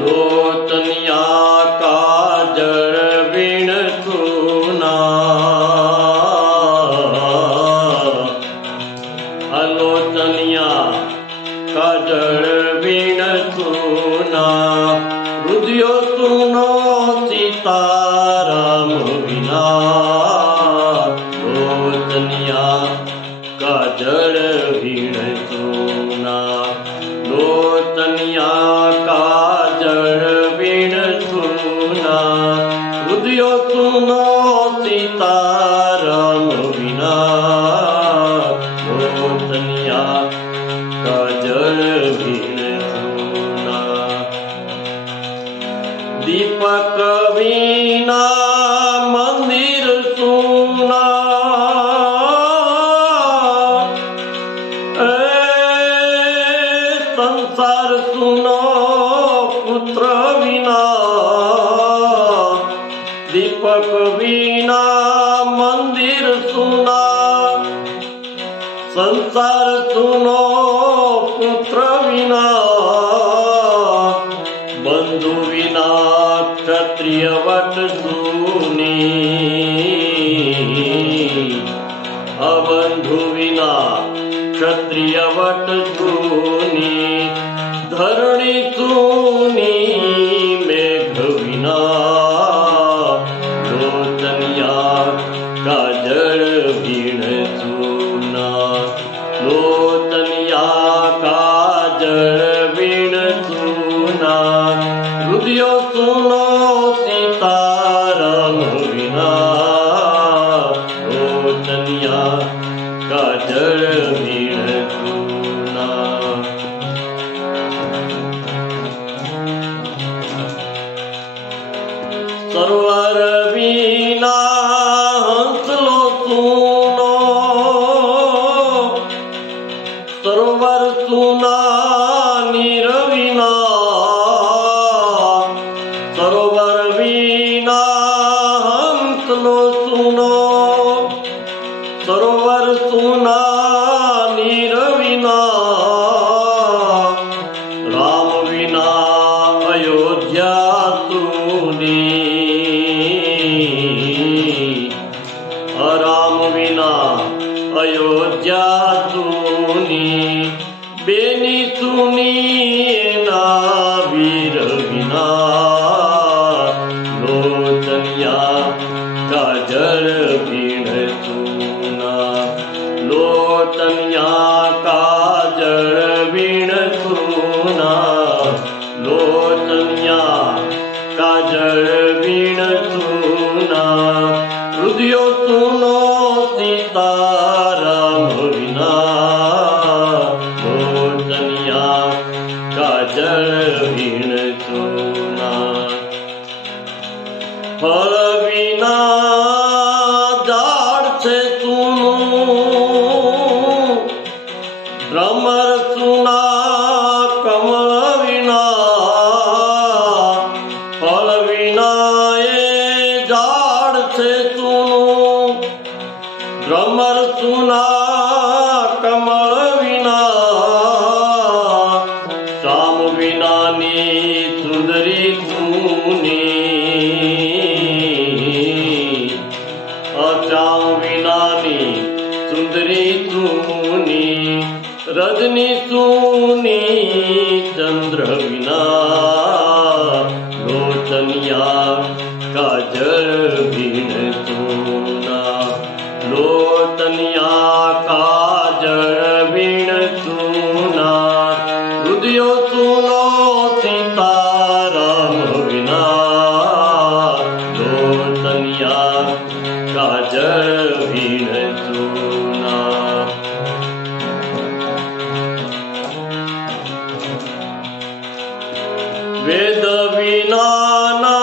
लोचनिया काजल बिन सुना, लोचनिया काजल बिन सुना, रुदियो सुनो सीताराम बिना, लोचनिया काजल बिन सुना, लोचनिया काजल बिन सुना, रुदियो सुनो सीताराम बिना, लोचनिया काजल बिन सुना, दीपक बिना मंदिर सुना, संसार सुनो पुत्र बिना, दीपक बिना मंदिर सुना, संसार सुनो पुत्र बिना, बंधु बिना क्षत्रिय वट सुनी, अबंधु बिना क्षत्रिय वट सुनी, धरणी सुनी मेघ बिना, लोचनिया काजल बिन सुना, लोचनिया काजल बिन सुना, रुदियो सुनो सीताराम बिना, लोचनिया काजल बिन सुना, सरोवर बिना हंसलो सुनो, सरोवर सुना नीर बिना, सरोवर बिना हंसलो सुनो, सरोवर सुना नीर बिना, राम बिना अयोध्या सुनी, राम बिना अयोध्या सुनी, बेनी सुनी ना वीर बिना, लोचनिया काजल बिन सुना, लोचनिया काजल बिन सुना, लोचनिया काजल बिन सुना, रुदियो सुनो सीताराम बिना, लोचनिया काजल बिन सुना, फल बिना झाड़ से सुनू, भ्रमर सुना कमल बिना, फल बिना ये झाड़ से सुनू, भ्रमर सुना कमल बिना, श्याम बिना नी सुंदरी सुनी, श्याम बिना नी सुंदरी सुनी, रजनी सुनी चंद्र बिना, लोचनिया काजल बिन सुना, लोचनिया काजल बिन सुना, रुदियो सुनो सीताराम बिना, लोचनिया काजल बिन सुना, वेद बिना ना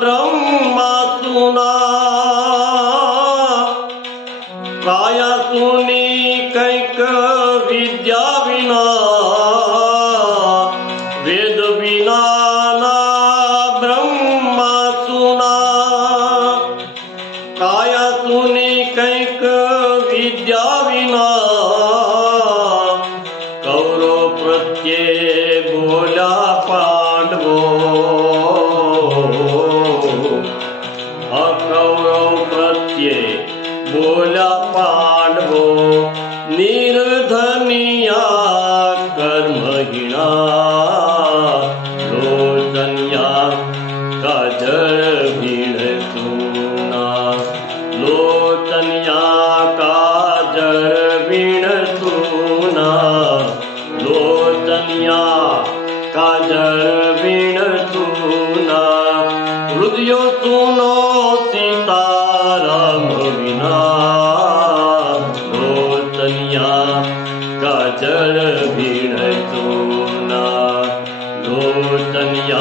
ब्रह्मा सुना, काया सुनी कैक विद्या बिना, वेद बिना ना ब्रह्मा सुना, काया सुनी कैक विद्या बिना, कौरव प्रत्ये बोला पांडवों लोचनिया कर्महीना लोचनिया काजल भीड़ सुना लोचनिया काजल भीड़ सुना लोचनिया काजल भीड़ सुना हृदय सुनो सीताराम विना लोचनिया काजल भीड़ सुना लोचनिया